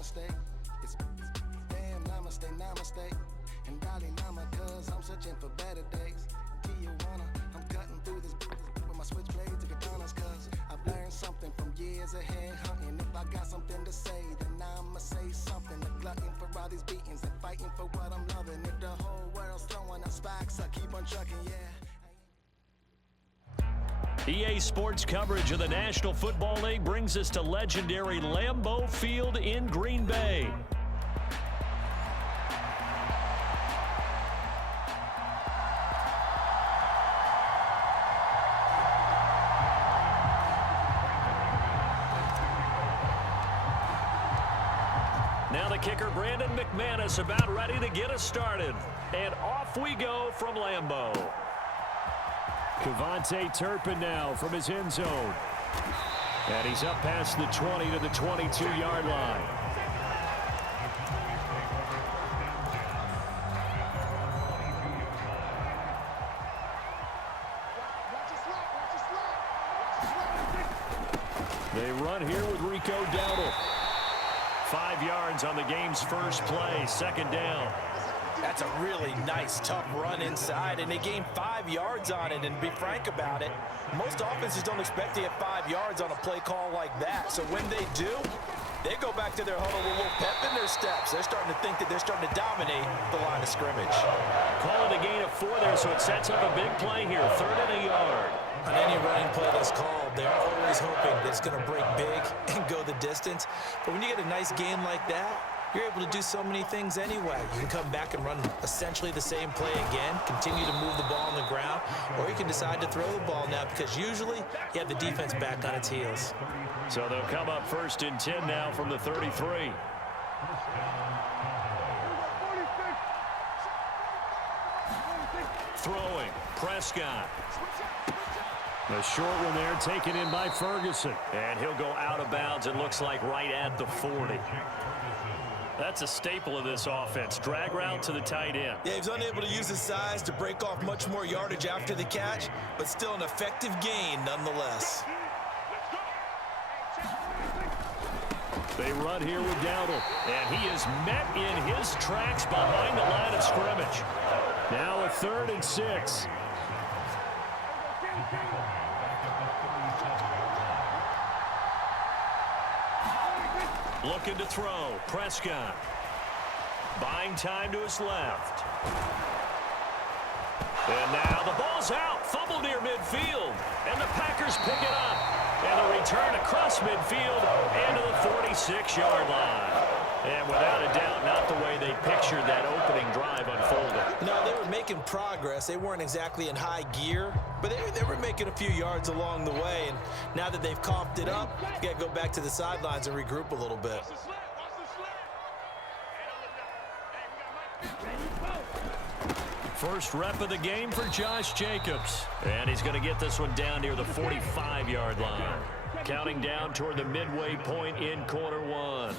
mistake. It's damn namaste, namaste. And Dalai Lama, cause I'm searching for better days. Tijuana, I'm cutting through this with my switchblades and katanas, cause I've learned something from years ahead hunting. If I got something to say, then I'ma say something. The glutton for all these beatings and fighting for what I'm loving. If the whole world's throwing up spikes, I keep on trucking, yeah. EA Sports coverage of the National Football League brings us to legendary Lambeau Field in Green Bay. Now the kicker, Brandon McManus, about ready to get us started. And off we go from Lambeau. Kevontae Turpin now from his end zone. And he's up past the 20 to the 22-yard line. They run here with Rico Dowdle. 5 yards on the game's first play, second down. That's a really nice, tough run inside, and they gained 5 yards on it. And to be frank about it, most offenses don't expect to get 5 yards on a play call like that. So when they do, they go back to their huddle with a little pep in their steps. They're starting to think that they're starting to dominate the line of scrimmage. Calling a gain of 4 there, so it sets up a big play here, 3rd and a yard. On any running play that's called, they're always hoping that it's going to break big and go the distance. But when you get a nice gain like that, you're able to do so many things anyway. You can come back and run essentially the same play again, continue to move the ball on the ground, or you can decide to throw the ball now because usually you have the defense back on its heels. So they'll come up 1st and 10 now from the 33. Throwing, Prescott. A short one there taken in by Ferguson. And he'll go out of bounds, it looks like right at the 40. That's a staple of this offense. Drag route to the tight end. Yeah, he's unable to use his size to break off much more yardage after the catch, but still an effective gain nonetheless. They run here with Dowdle, and he is met in his tracks behind the line of scrimmage. Now a 3rd and 6. Looking to throw. Prescott. Buying time to his left. And now the ball's out. Fumble near midfield. And the Packers pick it up. And the return across midfield and to the 46-yard line. And without a doubt, not the way they pictured that opening drive unfolding. No, they were making progress. They weren't exactly in high gear, but they were making a few yards along the way. And now that they've coughed it up, you got to go back to the sidelines and regroup a little bit. First rep of the game for Josh Jacobs. And he's going to get this one down near the 45-yard line. Counting down toward the midway point in quarter 1.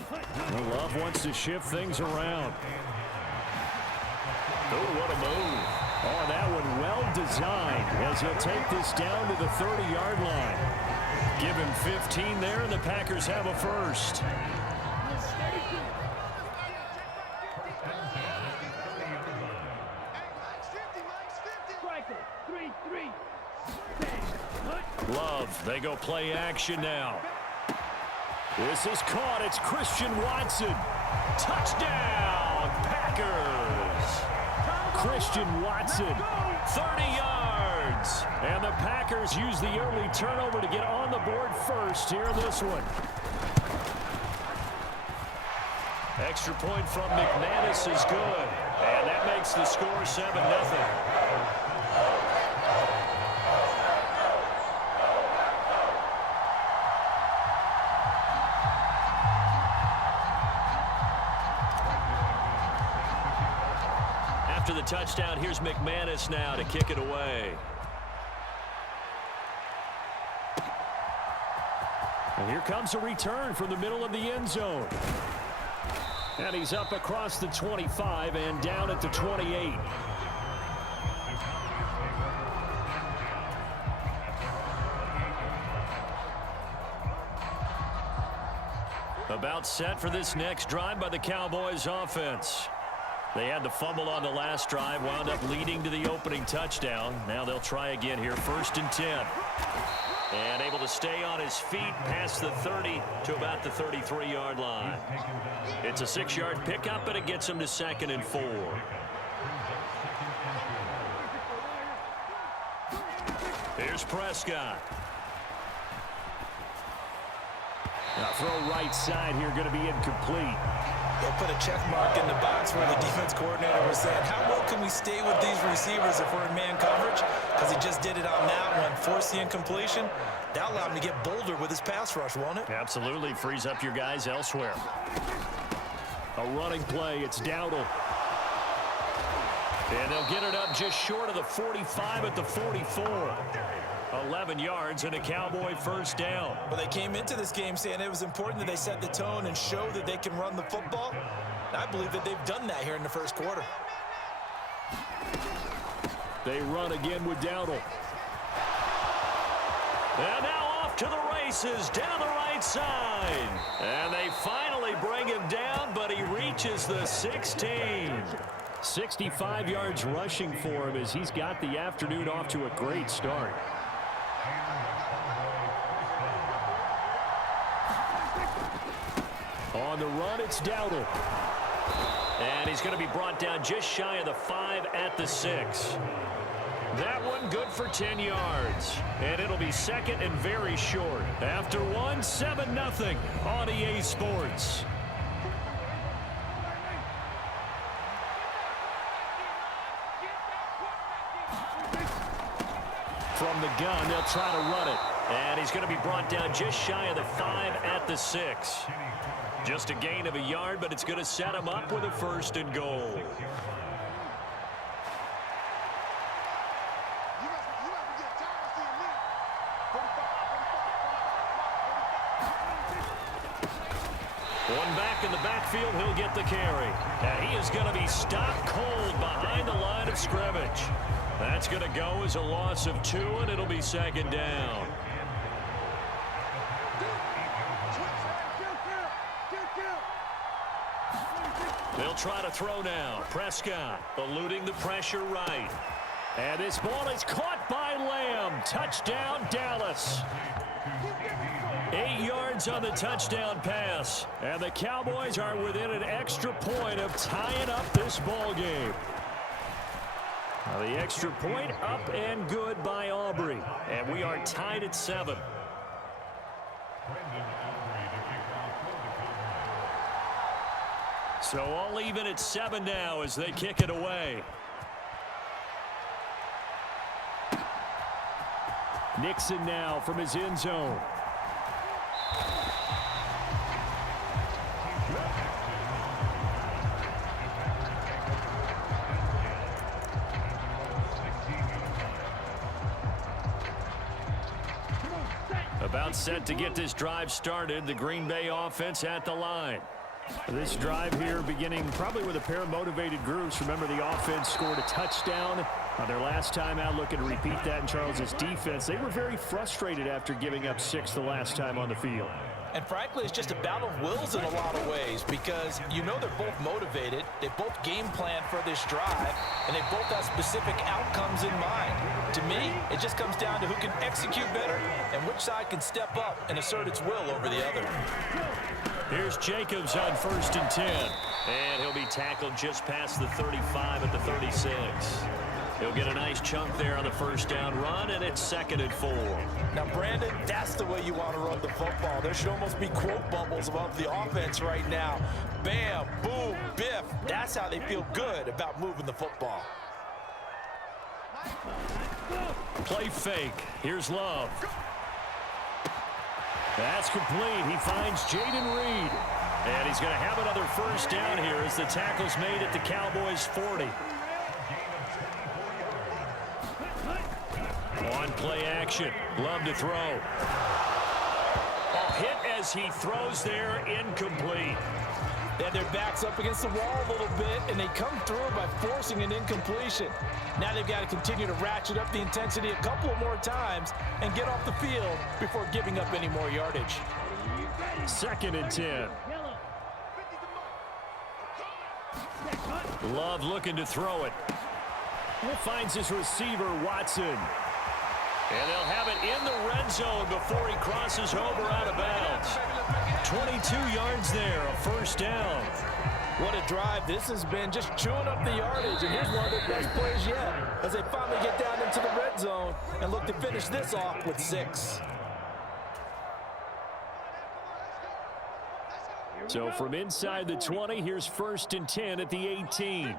Love wants to shift things around. Oh, what a move. Oh, that one well designed as he'll take this down to the 30-yard line. Give him 15 there, and the Packers have a first. Love, they go play action now. This is caught. It's Christian Watson. Touchdown, Packers. Christian Watson, 30 yards. And the Packers use the early turnover to get on the board first here in this one. Extra point from McManus is good. And that makes the score 7-0. After the touchdown, here's McManus now to kick it away. And here comes a return from the middle of the end zone. And he's up across the 25 and down at the 28. About set for this next drive by the Cowboys offense. They had the fumble on the last drive, wound up leading to the opening touchdown. Now they'll try again here, 1st and 10. And able to stay on his feet past the 30 to about the 33-yard line. It's a 6-yard pickup, and it gets him to 2nd and 4. Here's Prescott. Now throw right side here, going to be incomplete. They'll put a check mark in the box where the defense coordinator was saying, how well can we stay with these receivers if we're in man coverage? Because he just did it on that one, forced the incompletion. That'll allow him to get bolder with his pass rush, won't it? Absolutely, frees up your guys elsewhere. A running play, it's Dowdle. And they'll get it up just short of the 45 at the 44. 11 yards and a Cowboy 1st down. Well, they came into this game saying it was important that they set the tone and show that they can run the football. And I believe that they've done that here in the 1st quarter. They run again with Dowdle. And now off to the races down the right side. And they finally bring him down, but he reaches the 16. 65 yards rushing for him as he's got the afternoon off to a great start. On the run, it's Dowdle. And he's going to be brought down just shy of the 5 at the 6. That one good for 10 yards. And it'll be 2nd and very short. After 7-0 on EA Sports. From the gun, they'll try to run it. And he's going to be brought down just shy of the 5 at the 6. Just a gain of a yard, but it's going to set him up with a 1st and goal. One back in the backfield, he'll get the carry. And he is going to be stopped cold behind the line of scrimmage. That's going to go as a loss of 2, and it'll be 2nd down. They'll try to throw now. Prescott eluding the pressure right. And this ball is caught by Lamb. Touchdown, Dallas. 8 yards on the touchdown pass. And the Cowboys are within an extra point of tying up this ball game. Now the extra point up and good by Aubrey. And we are tied at 7. So all even at 7 now as they kick it away. Nixon now from his end zone. About set to get this drive started. The Green Bay offense at the line. This drive here beginning probably with a pair of motivated groups. Remember, the offense scored a touchdown on their last time out. Looking to repeat that in Charles's defense. They were very frustrated after giving up 6 the last time on the field. And frankly, it's just a battle of wills in a lot of ways because you know they're both motivated. They both game plan for this drive, and they both have specific outcomes in mind. To me, it just comes down to who can execute better and which side can step up and assert its will over the other. Here's Jacobs on 1st and 10. And he'll be tackled just past the 35 at the 36. He'll get a nice chunk there on the 1st down run, and it's 2nd and 4. Now, Brandon, that's the way you want to run the football. There should almost be quote bubbles above the offense right now. Bam, boom, biff. That's how they feel good about moving the football. Play fake. Here's Love. That's complete. He finds Jaden Reed. And he's going to have another 1st down here as the tackle's made at the Cowboys' 40. On play action. Love to throw. A hit as he throws there, incomplete. And their back's up against the wall a little bit, and they come through by forcing an incompletion. Now they've got to continue to ratchet up the intensity a couple of more times and get off the field before giving up any more yardage. 2nd and 10. Love looking to throw it. Finds his receiver, Watson. And they'll have it in the red zone before he crosses over out of bounds. 22 yards there, a first down. What a drive. This has been just chewing up the yardage, and here's one of their best plays yet as they finally get down into the red zone and look to finish this off with 6. So from inside the 20, here's 1st and 10 at the 18.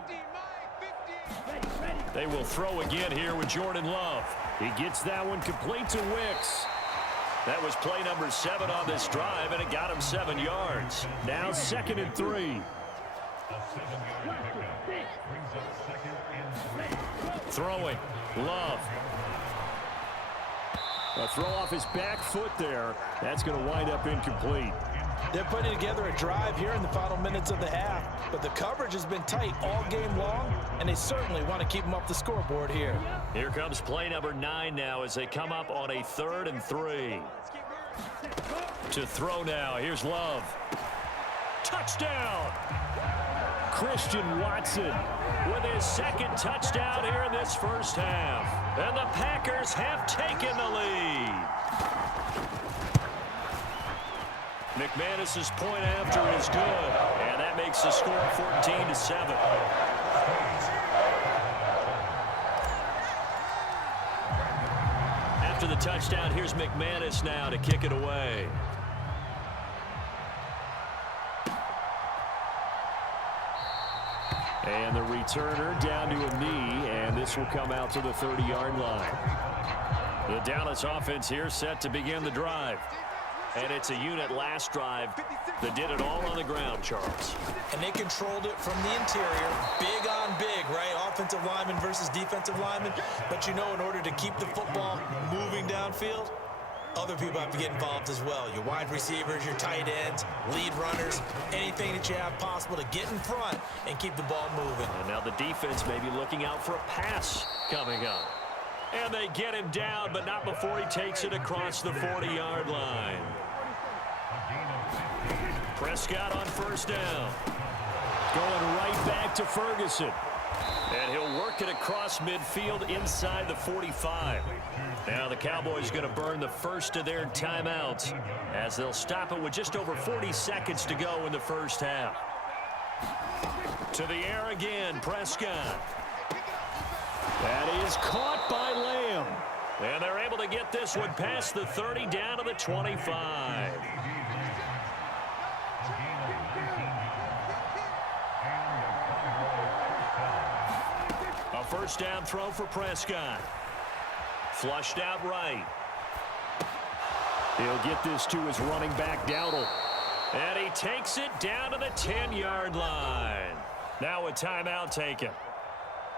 They will throw again here with Jordan Love. He gets that one complete to Wicks. That was play number 7 on this drive, and it got him 7 yards. Now 2nd and 3. Throwing. Love. A throw off his back foot there. That's going to wind up incomplete. They're putting together a drive here in the final minutes of the half, but the coverage has been tight all game long, and they certainly want to keep them up the scoreboard here. Here comes play number 9 now as they come up on a 3rd and 3. To throw now. Here's Love. Touchdown! Christian Watson with his 2nd touchdown here in this first half. And the Packers have taken the lead. McManus's point after is good, and that makes the score 14-7. After the touchdown, here's McManus now to kick it away. And the returner down to a knee, and this will come out to the 30-yard line. The Dallas offense here set to begin the drive. And it's a unit last drive that did it all on the ground, Charles. And they controlled it from the interior. Big on big, right? Offensive lineman versus defensive lineman. But you know, in order to keep the football moving downfield, other people have to get involved as well. Your wide receivers, your tight ends, lead runners, anything that you have possible to get in front and keep the ball moving. And now the defense may be looking out for a pass coming up. And they get him down, but not before he takes it across the 40-yard line. Prescott on first down. Going right back to Ferguson. And he'll work it across midfield inside the 45. Now the Cowboys going to burn the first of their timeouts as they'll stop it with just over 40 seconds to go in the first half. To the air again, Prescott. That is caught by Lamb. And they're able to get this one past the 30 down to the 25. A first down throw for Prescott. Flushed out right. He'll get this to his running back, Dowdle. And he takes it down to the 10-yard line. Now a timeout taken.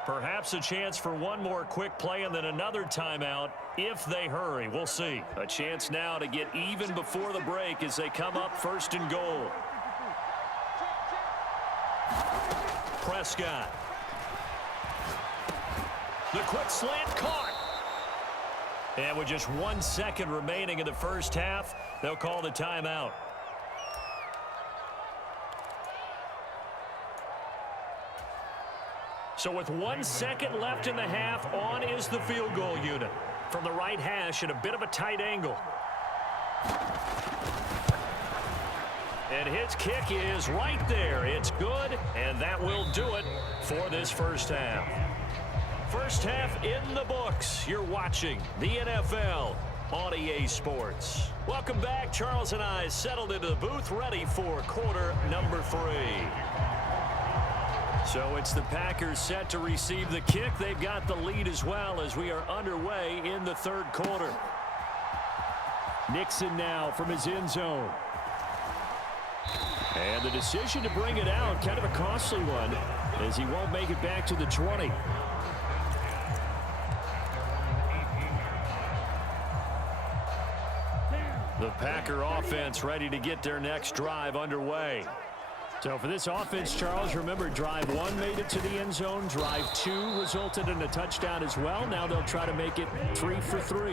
Perhaps a chance for one more quick play and then another timeout if they hurry. We'll see. A chance now to get even before the break as they come up 1st and goal. Prescott. The quick slant caught. And with just 1 second remaining in the first half, they'll call the timeout. So with 1 second left in the half, on is the field goal unit. From the right hash at a bit of a tight angle. And his kick is right there. It's good, and that will do it for this first half. First half in the books. You're watching the NFL on EA Sports. Welcome back. Charles and I settled into the booth ready for quarter number 3. So it's the Packers set to receive the kick. They've got the lead as well as we are underway in the third quarter. Nixon now from his end zone. And the decision to bring it out, kind of a costly one, as he won't make it back to the 20. The Packer offense ready to get their next drive underway. So for this offense, Charles, remember drive 1 made it to the end zone. Drive 2 resulted in a touchdown as well. Now they'll try to make it 3 for 3.